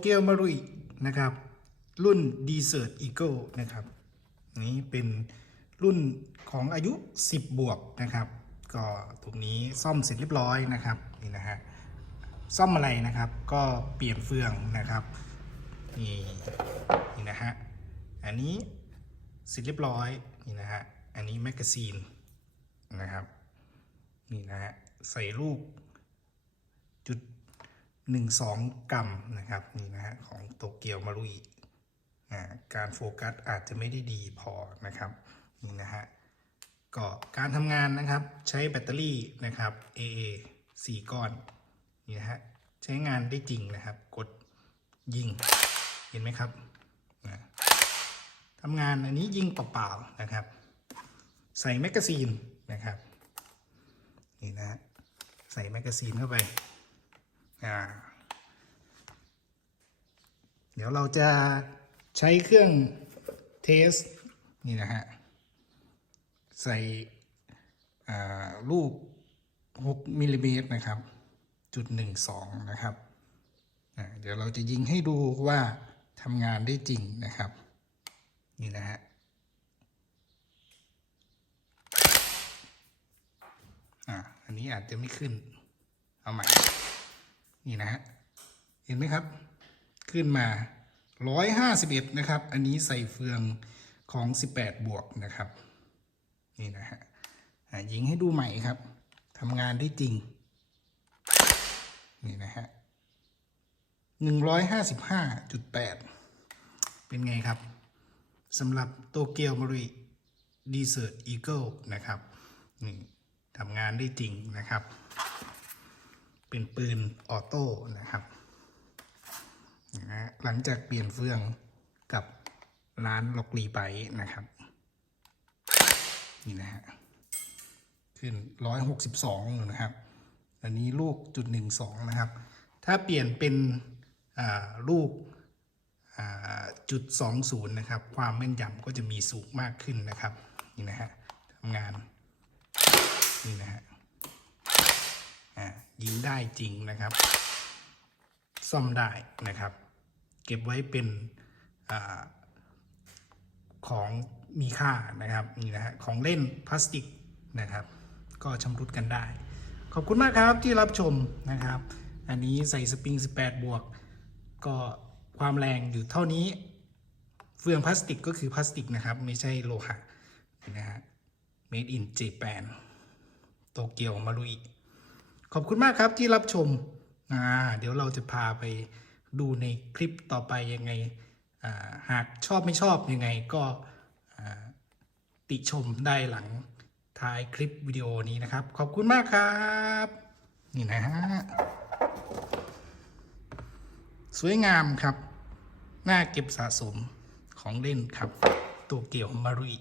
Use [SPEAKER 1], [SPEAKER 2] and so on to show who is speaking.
[SPEAKER 1] เกียวมารุยนะครับ รุ่น Desert Eagle นะครับ นี้เป็นรุ่นของอายุ 10 บวกนะครับ ก็ตรงนี้ซ่อมเสร็จเรียบร้อยนะครับนี่นะฮะซ่อมอะไรนะครับ ก็เปลี่ยนเฟืองนะครับนี่นี่นะฮะอันนี้เสร็จเรียบร้อยนี่นะฮะอันนี้แมกกาซีนนะครับนี่นะฮะใส่ลูกจุด 12 กรัมนะครับนี่นะฮะของโตเกียวมารุยอ่าการโฟกัสอาจจะไม่ได้ดีพอนะครับนี่นะฮะก็การทำงานนะครับใช้แบตเตอรี่นะครับ AA 4 ก้อนนี่นะฮะใช้งานได้จริงนะครับ กดยิงเห็นไหมครับนะทำงานอันนี้ยิงเปล่าๆนะครับ ใส่แมกกาซีนนะครับนี่นะฮะใส่แมกกาซีนเข้าไป เดี๋ยวเราจะใช้เครื่องเทสนี่นะฮะ ใส่ลูก 6มิลลิเมตรนะครับ จุด 12 นะครับเดี๋ยวเราจะยิงให้ดูว่าทำงานได้จริงนะครับ นี่นะฮะอ่าอันนี้อาจจะไม่ขึ้น เอาใหม่ นี่นะฮะเห็นไหมครับ ขึ้นมา 151 นะครับ อันนี้ใส่เฟืองของ 18 บวกนะครับ นี่นะฮะยิงให้ดูใหม่ครับทำงานได้จริง นี่นะฮะ 155.8 เป็นไงครับสำหรับโตเกียวมาริดีเซอร์อีเกิลนะครับนี่ทำงานได้จริงนะครับ เป็นปืนออโต้นะครับนะหลังจากเปลี่ยนเฟืองกับร้านล็อกลีไปนะครับ นี่นะฮะขึ้นร้อยหกสิบสองนะครับ อันนี้ลูกจุดหนึ่งสองนะครับ ถ้าเปลี่ยนเป็นลูกจุดสองศูนย์นะครับ ความแม่นยำก็จะมีสูงมากขึ้นนะครับ นี่นะฮะทำงาน นี่นะฮะ ยิงได้จริงนะครับ ซ่อมได้นะครับ เก็บไว้เป็นอของมีค่านะครับนี่นะฮะของเล่นพลาสติกนะครับ ก็ชำรุดกันได้ ขอบคุณมากครับที่รับชมนะครับ อันนี้ใส่สปริง 18 บวก ก็ความแรงอยู่เท่านี้เฟืองพลาสติกก็คือพลาสติกนะครับ ไม่ใช่โลหะนะฮะ made in Japan โตเกียวมารุย ขอบคุณมากครับที่รับชมอ่าเดี๋ยวเราจะพาไปดูในคลิปต่อไปยังไงอ่าหากชอบไม่ชอบยังไงก็ติชมได้หลังท้ายคลิปวิดีโอนี้นะครับ ขอบคุณมากครับ นี่นะฮะ สวยงามครับ น่าเก็บสะสมของเล่นครับ ตัวเกี่ยวมารุย